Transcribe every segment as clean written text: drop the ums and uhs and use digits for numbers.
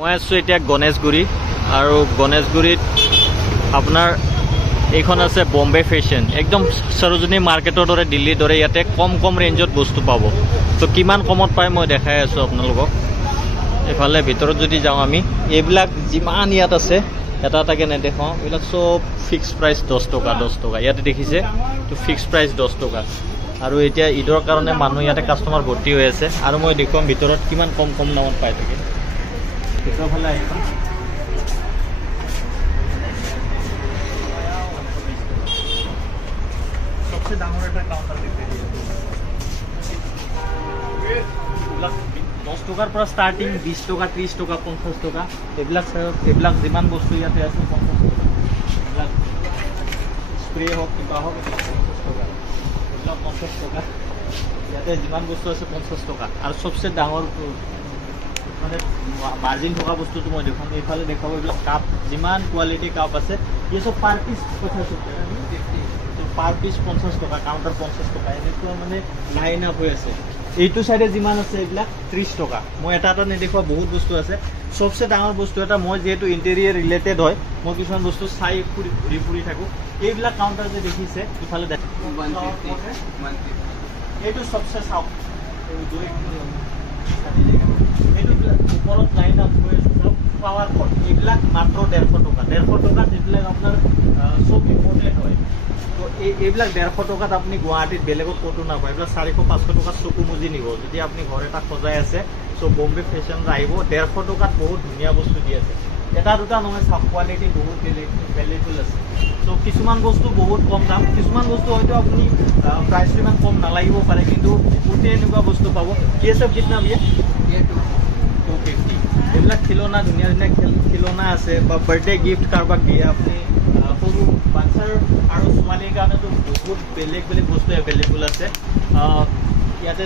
মই আছোঁ এতিয়া গণেশগুৰি আৰু গণেশগুৰিত আপোনাৰ এইখন আছে বম্বে ফেশ্বন একদম সৰোজনী মাৰ্কেটৰ দৰে দিল্লীৰ দৰে ইয়াতে কম ৰেঞ্জত বস্তু পাব তো কিমান কমত পায় মই দেখাই আছোঁ আপোনালোকক এফালে ভিতৰত যদি যাওঁ আমি এইবিলাক যিমান ইয়াত আছে এটা এটাকে নেদেখাওঁ এইবিলাক চব ফিক্স প্ৰাইচ 10 টকা ইয়াতে দেখিছে তো ফিক্স প্ৰাইচ 10 টকা আৰু এতিয়া ঈদৰ কাৰণে মানুহ ইয়াতে কাষ্টমাৰ ভৰ্তি হৈ আছে আৰু মই দেখুৱাম ভিতৰত কিমান কম দামত পাই থাকে ভিতৰৰ ফালে আহিব सबसे डाঙৰ এটা কাউন্টাৰ দেখে এইবিলাক 10 টকাৰ পৰা ষ্টাৰ্টিং 20 টকা 30 টকা 50 টকা এইবিলাক যিমান বস্তু ইয়াতে আছে 50 টকা এইবিলাক স্প্ৰে হওক কিবা হওক 50 টকা এইবিলাক 50 টকা ইয়াতে যিমান বস্তু আছে 50 টকা আৰু सबसे ডাঙৰ মানে মাৰ্জিন থকা বস্তুটো মই দেখাম এইফালে দেখাব এইবিলাক কাপ যিমান কোৱালিটি কাপ আছে এই সব পাৰ পিস 50 টকা পাৰ পিস 50 টকা কাউন্টাৰ 50 টকা এনেকুৱা মানে লাইন আপ হৈ আছে এইটো সাইডে যিমান আছে এইবিলাক 30 টকা মই এটা নেদেখোৱা বহুত বস্তু আছে सबसे ডাঙৰ বস্তু এটা মই যেহেতু ইন্টেৰিয়ৰ ৰিলেটেড হয় মই কিছুমান বস্তু চাই ফুৰি থাকো এইবিলাক কাউন্টাৰ যে দেখিছে ইফালে এইটো सबसे চাওক এইটো ওপৰত লাইন আপ হৈ আছে ফ্লাৱাৰ পট এইবিলাক মাত্ৰ 150 টকা যিবিলাক আপোনাৰ সব ইম্পৰ্টেণ্ট হয় তো এইবিলাক 150 টকাত আপুনি গুৱাহাটীত বেলেগত ক'তো নাপায় এইবিলাক 400-500 টকা চকু মুজি নিব যদি আপুনি ঘৰ এটা সজাই আছে সো বম্বে ফেশ্বন আহিব 150 টকাত বহুত ধুনীয়া বস্তু দি আছে এটা দুটা নহয় সব কোৱালিটি বহুত বেলেগুল আছে তো কিছুমান বস্তু বহুত কম দাম কিছুমান বস্তু হয়তো আপুনি প্ৰাইচ ইমান কম নালাগিব পাৰে কিন্তু গোটেই এনেকুৱা বস্তু পাব ये सब कितना भैया ये 250 এইবিলাক খিলনা ধুনীয়া খিলনা আছে বা বাৰ্থডে গিফ্ট কাৰোবাক দিয়ে আপুনি সৰু বাচ্চাৰ আৰু ছোৱালীৰ কাৰণেতো বহুত বেলেগ বস্তু এভেইলেবল আছে ইয়াতে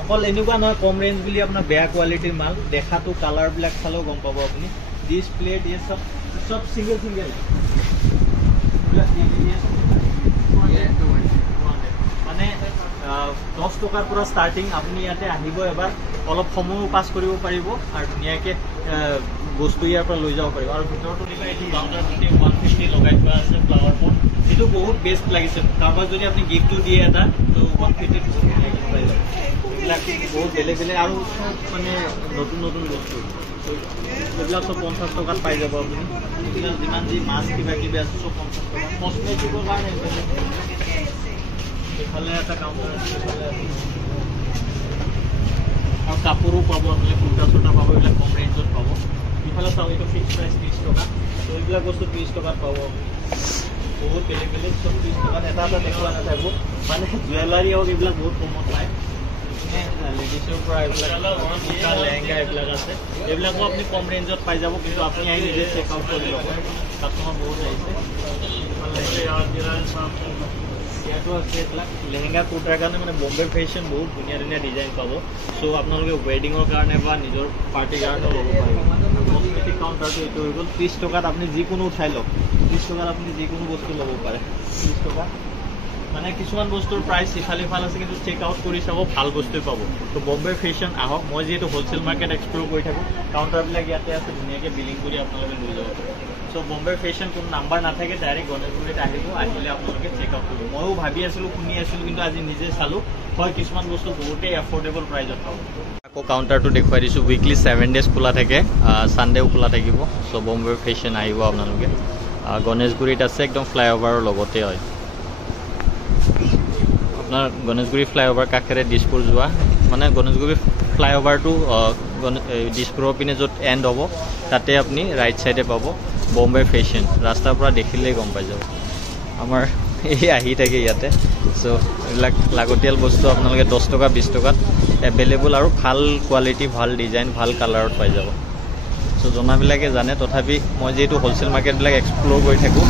অকল এনেকুৱা নহয় কম ৰেঞ্জ বুলি আপোনাৰ বেয়া কোৱালিটিৰ মাল দেখাটো কালাৰবিলাক চালেও গম পাব আপুনি দিছ প্লেট ये सब सिंगल মানে 10 টকাৰ পৰা ষ্টাৰ্টিং আপুনি ইয়াতে আহিব এবাৰ অলপ সময় পাছ কৰিব পাৰিব আৰু ধুনীয়াকৈ বস্তু ইয়াৰ পৰা লৈ যাব পাৰিব আৰু ভিতৰতো দিলে এইটো কাউণ্টাৰ 150 লগাই থোৱা আছে ফ্লাৱাৰ পট এইটো বহুত বেষ্ট লাগিছে কাৰোবাক যদি আপুনি গিফ্টটো দিয়ে এটা তো 150 বহুত ধুনীয়াকৈ পাই যাব এইবিলাক বহুত বেলেগ আৰু মানে নতুন বস্তু এইবিলাক চব 50 টকাত পাই যাব আপুনি এইবিলাক যিমান যি মাছ কিবা আছে চব 50 টকা কচমেটিকৰ কাৰণে এইফালে এটা কাউণ্টাৰ আছে আৰু কাপোৰো পাব আপুনি কুৰ্তা চুৰ্তা পাব এইবিলাক কম ৰেঞ্জত পাব ইফালে চাওক এইটো ফিক্স প্ৰাইচ 30 টকা তো এইবিলাক বস্তু 30 টকাত পাব বহুত বেলেগ চব 30 টকাত এটা দেখুওৱা নাথাকিব মানে জুৱেলাৰী হওক এইবিলাক বহুত কমত পায় লেডিছৰ পৰা এইবিলাক লেহেংগা এইবিলাক আছে এইবিলাকো আপুনি কম ৰেঞ্জত পাই যাব কিন্তু আপুনি আহি নিজে চেক আউট কৰি ল'ব কাষ্টমাৰ বহুত আহিছে ইয়াতো আছে এইবিলাক লেহেংগা কুৰ্তাৰ কাৰণে মানে বম্বে ফেশ্বন বহুত ধুনীয়া ডিজাইন পাব চ' আপোনালোকে ৱেডিঙৰ কাৰণে বা নিজৰ পাৰ্টিৰ কাৰণেও ল'ব পাৰিব কচমেটিক কাউণ্টাৰটো এইটো হৈ গ'ল 30 টকাত আপুনি যিকোনো উঠাই লওক 30 টকাত আপুনি যিকোনো বস্তু ল'ব পাৰে 30 টকা মানে কিছুমান বস্তুৰ প্ৰাইচ ইফাল আছে কিন্তু চেক আউট কৰি চাব ভাল বস্তুৱে পাব তো বম্বে ফেশ্বন আহক মই যিহেতু হোলচেল মাৰ্কেট এক্সপ্ল'ৰ কৰি থাকোঁ কাউণ্টাৰবিলাক ইয়াতে আছে ধুনীয়াকৈ বিলিং কৰি আপোনালোকে লৈ যাব পাৰে চ' বম্বে ফেশ্বন কোনো নাম্বাৰ নাথাকে ডাইৰেক্ট গণেশগুৰিত আহিলে আপোনালোকে চেক আউট কৰিব ময়ো ভাবি আছিলোঁ শুনি আছিলোঁ কিন্তু আজি নিজে চালোঁ হয় কিছুমান বস্তু বহুতেই এফৰ্ডেবল প্ৰাইজত পাব আকৌ কাউণ্টাৰটো দেখুৱাই দিছোঁ উইকলি 7 ডেজ খোলা থাকে ছানডেও খোলা থাকিব চ' বম্বে ফেশ্বন আহিব আপোনালোকে গণেশগুৰিত আছে একদম ফ্লাইঅভাৰৰ লগতে হয় আপোনাৰ গণেশগুৰি ফ্লাইঅভাৰ কাষেৰে দিছপুৰ যোৱা মানে গণেশগুৰি ফ্লাইঅভাৰটো দিছপুৰৰ পিনে য'ত এণ্ড হ'ব তাতে আপুনি ৰাইট ছাইডে পাব বম্বে ফেশ্বন ৰাস্তাৰ পৰা দেখিলেই গম পাই যাব আমাৰ এই আহি থাকে ইয়াতে চ' এইবিলাক লাগতিয়াল বস্তু আপোনালোকে 10 টকা 20 টকাত এভেইলেবল আৰু ভাল কোৱালিটি ভাল ডিজাইন ভাল কালাৰত পাই যাব চ' জনাবিলাকে জানে তথাপি মই যিহেতু হোলচেল মাৰ্কেটবিলাক এক্সপ্ল'ৰ কৰি থাকোঁ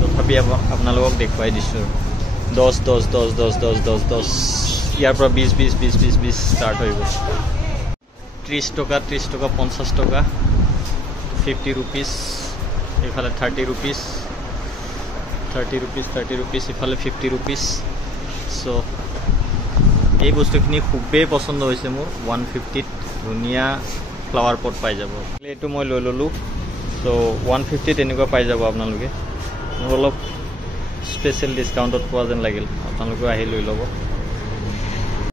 তথাপি আপোনালোকক দেখুৱাই দিছোঁ 10 ইয়াৰ পৰা 20 ষ্টাৰ্ট হৈ গ'ল 30 টকা 50 টকা 50 रुपीस इफाले 30 रुपीस इफाले 50 रुपीस सो এই বস্তুখিনি খুবেই পছন্দ হৈছে মোৰ 150 ধুনীয়া ফ্লাৱাৰ পট পাই যাব এইটো মই লৈ ল'লোঁ চ' 150 তেনেকুৱা পাই যাব আপোনালোকে মোৰ অলপ স্পেচিয়েল ডিছকাউণ্টত পোৱা যেন লাগিল আপোনালোকেও আহি লৈ ল'ব